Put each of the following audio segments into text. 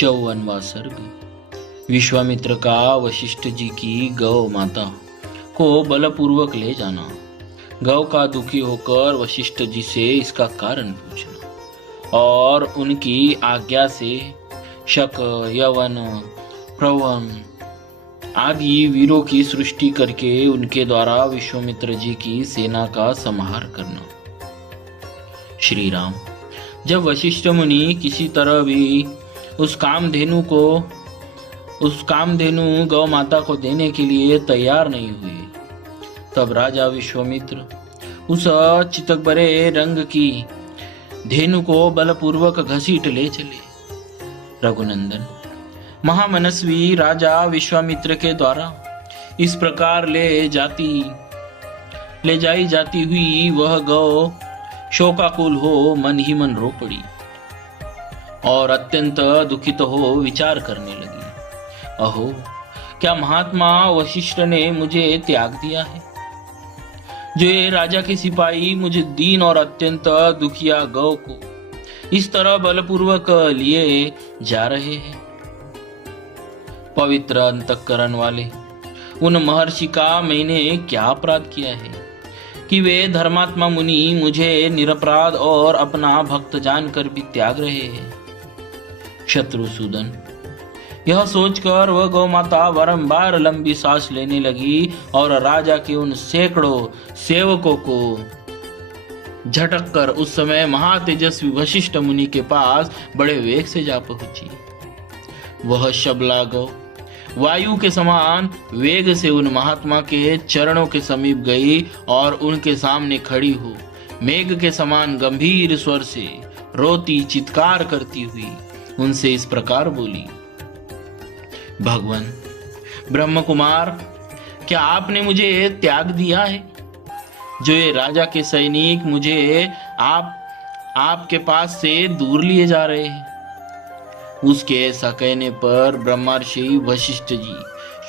54वां सर्ग। विश्वामित्र का वशिष्ठ जी की गौ माता को बलपूर्वक ले जाना। गौ का दुखी होकर वशिष्ठ जी से इसका कारण पूछना और उनकी आज्ञा से शक, यवन, प्रवन आदि वीरों की सृष्टि करके उनके द्वारा विश्वामित्र जी की सेना का संहार करना। श्री राम, जब वशिष्ठ मुनि किसी तरह भी उस कामधेनु गौ माता को देने के लिए तैयार नहीं हुए, तब राजा विश्वामित्र उस चितकबरे रंग की धेनु को बलपूर्वक घसीट ले चले। रघुनंदन, महामनस्वी राजा विश्वामित्र के द्वारा इस प्रकार ले जाई जाती हुई वह गौ शोकाकुल हो मन ही मन रो पड़ी और अत्यंत दुखित हो विचार करने लगी। अहो, क्या महात्मा वशिष्ठ ने मुझे त्याग दिया है? जो ये राजा के सिपाही मुझे दीन और अत्यंत दुखिया गौ को इस तरह बलपूर्वक लिए जा रहे हैं। पवित्र अंतःकरण वाले उन महर्षि का मैंने क्या अपराध किया है कि वे धर्मात्मा मुनि मुझे निरपराध और अपना भक्त जानकर भी त्याग रहे हैं। शत्रुसूदन, यह सोचकर वह गौ माता बारंबार लंबी सांस लेने लगी और राजा के उन सैकड़ों सेवकों को झटक कर उस समय महातेजस्वी वशिष्ठ मुनि के पास बड़े वेग से जा पहुंची। वह शबला गौ वायु के समान वेग से उन महात्मा के चरणों के समीप गई और उनके सामने खड़ी हो मेघ के समान गंभीर स्वर से रोती चित्कार करती हुई उनसे इस प्रकार बोली। भगवान ब्रह्म कुमार, क्या आपने मुझे त्याग दिया है? जो ये राजा के सैनिक मुझे आपके पास से दूर लिए जा रहे हैं। उसके ऐसा कहने पर ब्रह्मर्षि वशिष्ठ जी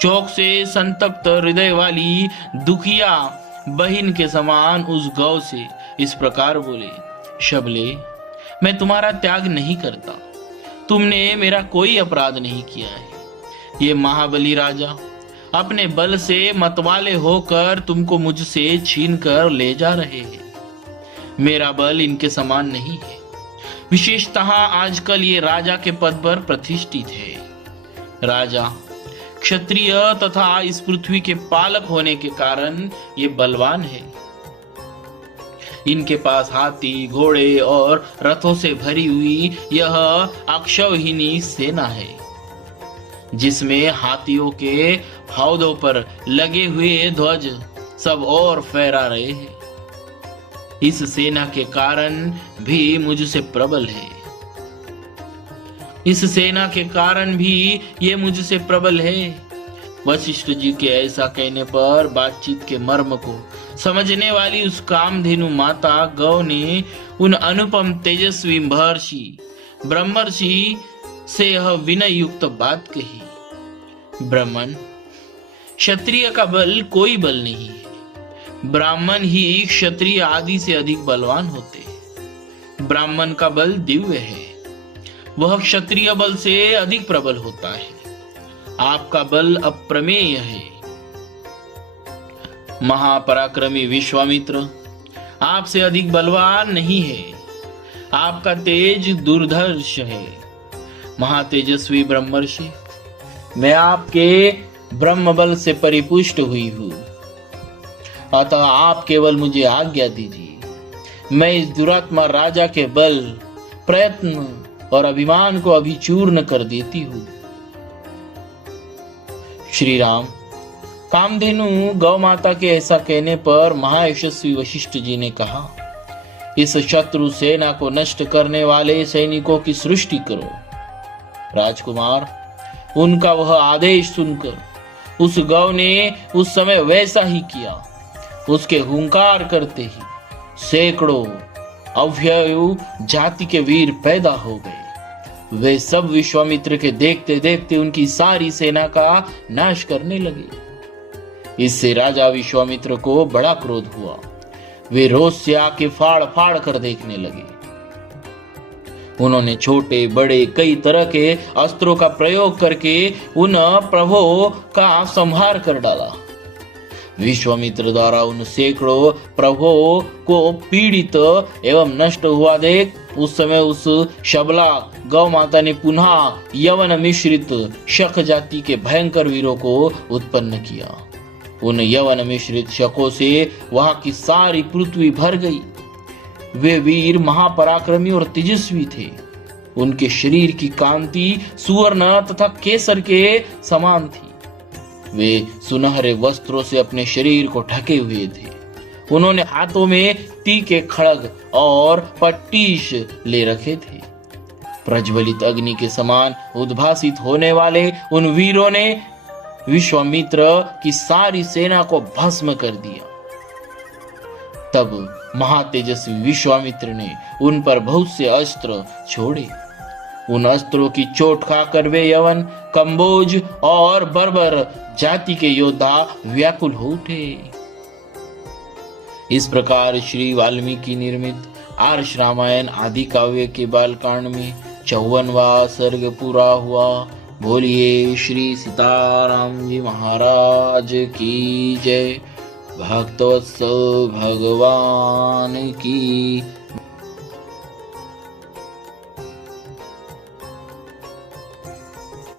शोक से संतप्त हृदय वाली दुखिया बहिन के समान उस गौ से इस प्रकार बोले। शबले, मैं तुम्हारा त्याग नहीं करता। तुमने मेरा कोई अपराध नहीं किया है। ये महाबली राजा अपने बल से मतवाले होकर तुमको मुझसे छीन कर ले जा रहे हैं। मेरा बल इनके समान नहीं है। विशेषतः आजकल ये राजा के पद पर प्रतिष्ठित है। राजा क्षत्रिय तथा इस पृथ्वी के पालक होने के कारण ये बलवान है। इनके पास हाथी, घोड़े और रथों से भरी हुई यह अक्षौहिणी सेना है, जिसमें हाथियों के हौदों पर लगे हुए ध्वज सब और फहरा रहे हैं। इस सेना के कारण भी मुझसे प्रबल है। इस सेना के कारण भी ये मुझसे प्रबल है। वशिष्ठ जी के ऐसा कहने पर बातचीत के मर्म को समझने वाली उस कामधेनु माता गौ ने उन अनुपम तेजस्वी महर्षि ब्रह्मर्षि से यह विनय युक्त बात कही। ब्राह्मण, क्षत्रिय का बल कोई बल नहीं है। ब्राह्मण ही क्षत्रिय आदि से अधिक बलवान होते हैं। ब्राह्मण का बल दिव्य है, वह क्षत्रिय बल से अधिक प्रबल होता है। आपका बल अप्रमेय है। महापराक्रमी विश्वामित्र आपसे अधिक बलवान नहीं है। आपका तेज दुर्धर्ष है। महातेजस्वी ब्रह्मर्षि, मैं आपके ब्रह्म बल से परिपुष्ट हुई हूं, अतः आप केवल मुझे आज्ञा दीजिए। मैं इस दुरात्मा राजा के बल, प्रयत्न और अभिमान को अभी चूर्ण कर देती हूँ। श्री राम, कामधेनु गौ माता के ऐसा कहने पर महायशस्वी वशिष्ठ जी ने कहा, इस शत्रु सेना को नष्ट करने वाले सैनिकों की सृष्टि करो। राजकुमार, उनका वह आदेश सुनकर उस गौ ने उस समय वैसा ही किया। उसके हुंकार करते ही सैकड़ों अव्ययु जाति के वीर पैदा हो गए। वे सब विश्वामित्र के देखते देखते उनकी सारी सेना का नाश करने लगे। इससे राजा विश्वामित्र को बड़ा क्रोध हुआ। वे रोष से आके फाड़ फाड़ कर देखने लगे। उन्होंने छोटे बड़े कई तरह के अस्त्रों का प्रयोग करके उन प्रभुओं का संहार कर डाला। विश्वामित्र द्वारा उन सैकड़ों प्रभुओं को पीड़ित एवं नष्ट हुआ देख उस समय उस शबला गौ माता ने पुनः यवन मिश्रित शक जाति के भयंकर वीरों को उत्पन्न किया। उन यवन मिश्रित शकों से वहां की सारी पृथ्वी भर गई। वे वीर महापराक्रमी और तेजस्वी थे। उनके शरीर की कांति सुवर्ण तथा केसर के समान थी। वे सुनहरे वस्त्रों से अपने शरीर को ढके हुए थे। उन्होंने हाथों में तीखे खड़ग और पट्टीश ले रखे थे। प्रज्वलित अग्नि के समान उद्भासित होने वाले उन वीरों ने विश्वामित्र की सारी सेना को भस्म कर दिया। तब महातेजस्वी विश्वामित्र ने उन पर बहुत से अस्त्र छोड़े। उन अस्त्रों की चोट खाकर वे यवन, कंबोज और बर्बर जाति के योद्धा व्याकुल हो उठे। इस प्रकार श्री वाल्मीकि निर्मित आर्ष रामायण आदि काव्य के बालकांड में 54वां सर्ग पूरा हुआ। बोलिए श्री सीताराम जी महाराज की जय। भक्तवत्सल भगवान की